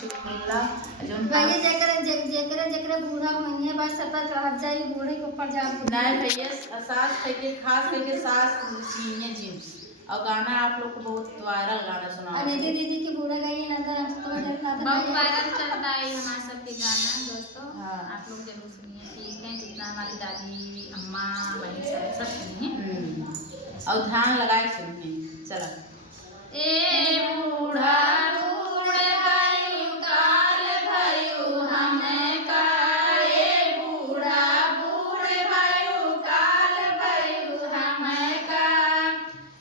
खुला जोन भैया जेकरे बूढ़ा होइए बस सतत रह जाई बूढ़े के ऊपर जा नहीं भैया सास करके खास करके सास सीने जींस और गाना आप लोग को बहुत वायरल गाना सुना अनिधि दीदी की बूढ़ा गाइए ना बहुत वायरल चलता है हमारे सबके गाना दोस्तों। हाँ। आप लोग जरूर सुनिए, ठीक है। जितना हमारी दादी अम्मा बड़ी सब सुनिए और ध्यान लगाए सुनिए। चला ए बूढ़ा बूढ़े भाई काल भयो हमें का, ए बूढ़ा बूढ़े भाई काल भयो हमें का,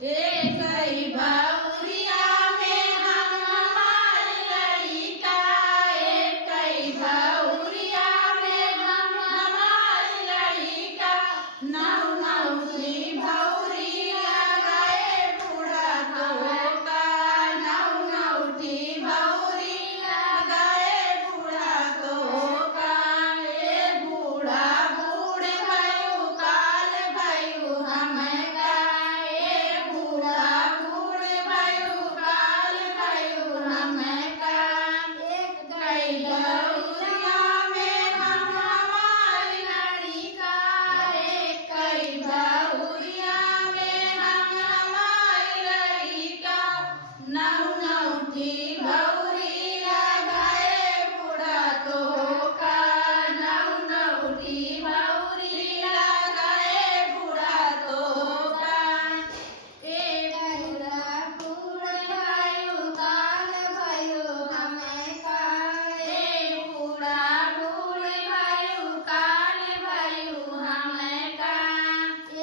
ए कई भौरिया में हम हमारी लड़िका, ए कई भौरिया में हम हमारी लड़िका, नौ नौ की भौरी लगाए बूढ़ा तो का, नौ नौ की भौरी लगाए बूढ़ा तो का, ए बूढ़ा बूढ़े भयो काल भयो हमें का, ए बूढ़ा बूढ़े भयो काल भयो हमें का, एक कई भौरिया में हम हमारी लड़िका, एक कई भौरिया में हम हमारी लड़िका, नौ नौ की भौरी लगाए बूढ़ा तो का, नौ नौ की भौरी लगाए बूढ़ा तो का, ए बूढ़ा बूढ़े भयो काल भयो हमें का, ए बूढ़ा बूढ़े भयो काल भयो हमें का,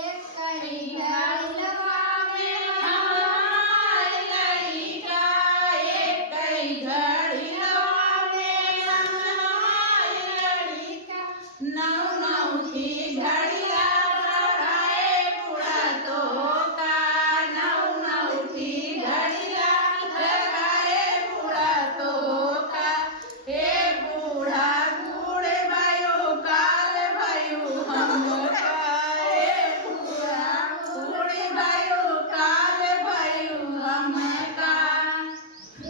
एक कई घड़िलवा में हम हमारी लड़िका, एक कई घड़िलवा में हम हमारी लड़िका, नौ नौ की घड़िया लगाए बूढ़ा तो का, नौ नौ की घड़िया लगाए बूढ़ा तो का, ए बूढ़ा बूढ़े भयो काल भयो हम का, ए बूढ़ा बूढ़े भयो काल भयो हम का,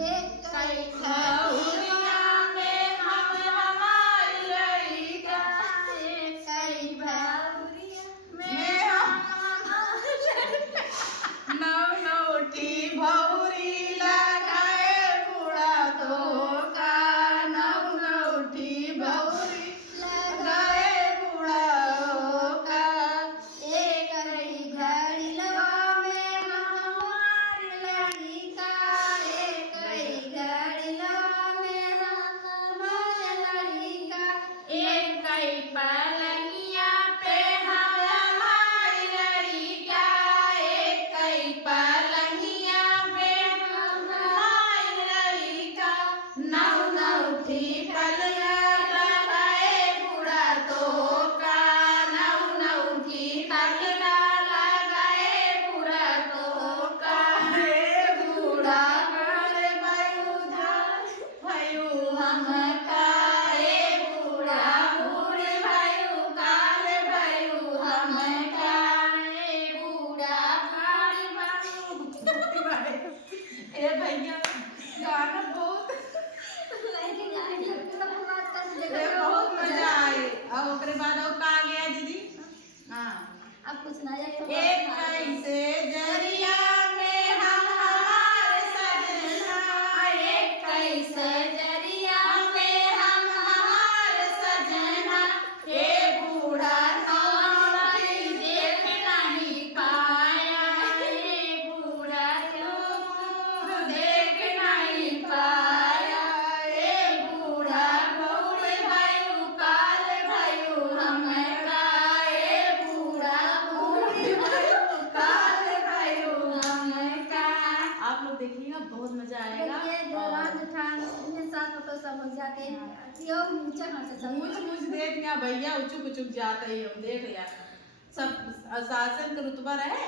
एक कई भौरिया में हम हमारी लड़िका, एक कई भौरिया में हम हमारी लड़िका, नौ नौ की भौरी लगाए बूढ़ा तो का, नौ नौ की भौरी लगाए बूढ़ा तो का, एक कई घड़िलवा में हम हमारी लड़िका, एक कई घड़िलवा में हम हमारी लड़िका, एक कई पलंगिया पे हम हमारी लड़िका, एक कई पलंगिया पे हम हमारी लड़िका, नौ नौ की पलंगिया लगाए बूढ़ा तो का, नौ नौ की पलंगिया लगाए बूढ़ा तो का, हे बूढ़ा बूढ़े भयो भयो हम का, ए बूढ़ा बूढ़े भयो काल भयो हम का, ए बूढ़ा बूढ़े भयो ए भैया गाना बहुत बहुत मजा आए। और ओकरे बाद और का गया दीदी? हाँ अब कुछ ना एक कैसे जरिया में हम हमारे सजना, एक कैसे जरिया में हम हमारे सजना, ए बूढ़ा नौकरी देख नहीं पाया, ए बूढ़ा क्यों देख नहीं पाया, ए बूढ़ा बूढ़े भयो काल भयो हमें का, ए बूढ़ा बूढ़े भयो काल भयो हमें का। आप लोग देखिएगा बहुत मजा आएगा। साथ फोटो सब हो जाते हैं यो नीचे हाथ से मुझ देख लिया भैया उचुक उचुक जाते ही हम देख लिया सब शासन का रुतबा रहे।